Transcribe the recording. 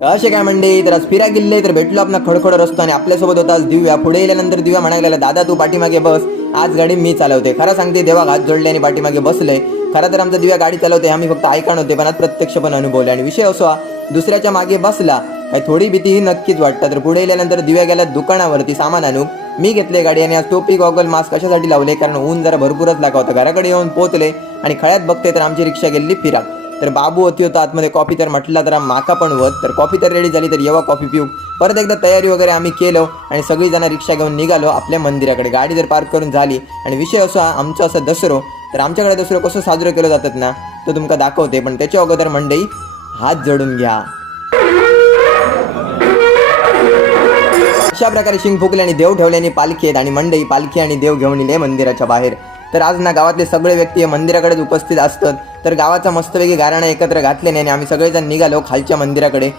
असे काय मंडळी, तर आज फिरा गेले तर भेटलो आपला खडखड रस्तो आणि आपल्यासोबत होता आज दिव्या. पुढे गेल्यानंतर दिव्या म्हणायला लागला, दादा तू पाठीमागे बस, आज गाडी मी चालवते. खरं सांगते, देवा हात जोडले आणि पाठीमागे बसले. खरं तर आमचा दिव्या गाडी चालवते, आम्ही फक्त ऐकण होते, पण आज प्रत्यक्ष पण अनुभवले. आणि विषय असा, दुसऱ्याच्या मागे बसला काही थोडी भीती ही नक्कीच वाटतं. तर पुढे गेल्यानंतर दिव्या गेल्या दुकानावरती सामान आणू. मी घेतले गाडी आणि आज टोपी गॉगल मास्क कशासाठी लावले, कारण ऊन जरा भरपूरच लागा होता. घराकडे येऊन पोहोचले आणि खळ्यात बघते तर आमची रिक्षा गेली फिरा. तर बाबू होती होता आतमध्ये कॉफी, तर म्हटलं जरा माका पण होत. तर कॉफी तर रेडी झाली, तर येवा कॉफी पिऊ. परत एकदा तयारी वगैरे आम्ही केलो आणि सगळी जण रिक्षा घेऊन निघालो आपल्या मंदिराकडे. गाडी जर पार्क करून झाली आणि विषय असा आमचा असा दसरो, तर आमच्याकडे दसरो कसं साजरं केलं जातात ना, तो तुमका दाखवते. पण त्याच्या अगोदर मंडई हात जोडून घ्या. अशा प्रकारे शिंग फुकले आणि देव ठेवल्याने पालखी आहेत आणि मंडई पालखी आणि देव घेऊन इले मंदिराच्या बाहेर. तर आज ना गावातले सगळे व्यक्ती हे मंदिराकडेच उपस्थित असतात. तर गावाचा मस्तपैकी गाराणा एकत्र घातल्याने आणि आम्ही सगळेजण निघालो खालच्या मंदिराकडे.